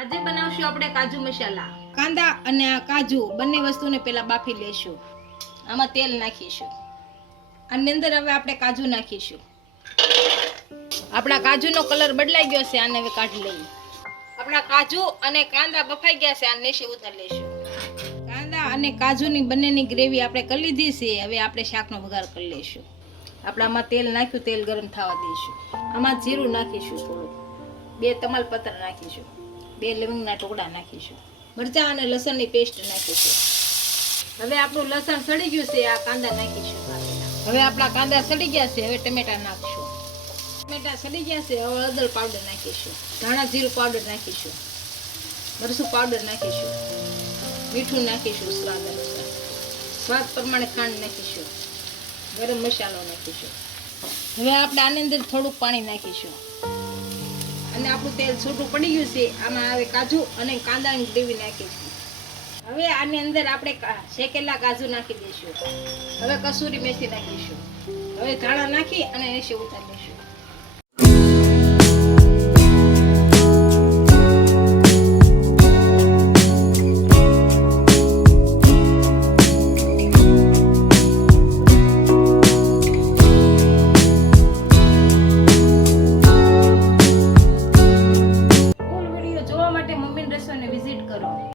આજે બનાવશું આપણે કાજુ મસાલા. કાંદા અને આ કાજુ બંને વસ્તુને પહેલા બાફી લેશું. આમાં તેલ નાખીશું. આની અંદર હવે આપણે કાજુ નાખીશું. આપણા કાજુનો કલર બદલાઈ ગયો છે, આને હવે કાઢી લઈએ. આપણા કાજુ અને કાંદા બફાઈ ગયા છે, આને નીચે ઉતારી લઈશું. કાંદા અને કાજુની બંનેની ગ્રેવી આપણે કરી લીધી છે. હવે આપણે શાકનો વઘાર કરી લઈશું. આપણે આમાં તેલ નાખ્યું, તેલ ગરમ થવા દઈશું. આમાં જીરું નાખીશું, થોડું 2 તમાલપત્ર નાખીશું, 2 લવિંગના ટુકડા નાખીશું, મરચાં અને લસણની પેસ્ટ નાખીશું. હવે આપણું લસણ સડી ગયું છે, આ કાંદા નાખીશું. હવે આપણા કાંદા સડી ગયા છે. હવે ટમેટા નાખીશું. ટમેટા સડી ગયા છે. હવે હળદર પાવડર નાખીશું, ધાણા જીરું પાવડર નાખીશું, મરચું પાવડર નાખીશું, મીઠું નાખીશું સ્વાદ અનુસાર, સ્વાદ પ્રમાણે ખાંડ નાખીશું, ગરમ મસાલો નાખીશું. હવે આપણે આની અંદર થોડુંક પાણી નાખીશું અને આપણું તેલ છૂટું પડી ગયું છે. આમાં હવે કાજુ અને કાંદાની ગ્રેવી નાખીશું. હવે આની અંદર આપણે શેકેલા કાજુ નાખી દઈશું. હવે કસૂરી મેથી નાખીશું. હવે ધાણા નાખી અને નીચે ઉતારી દઈશું.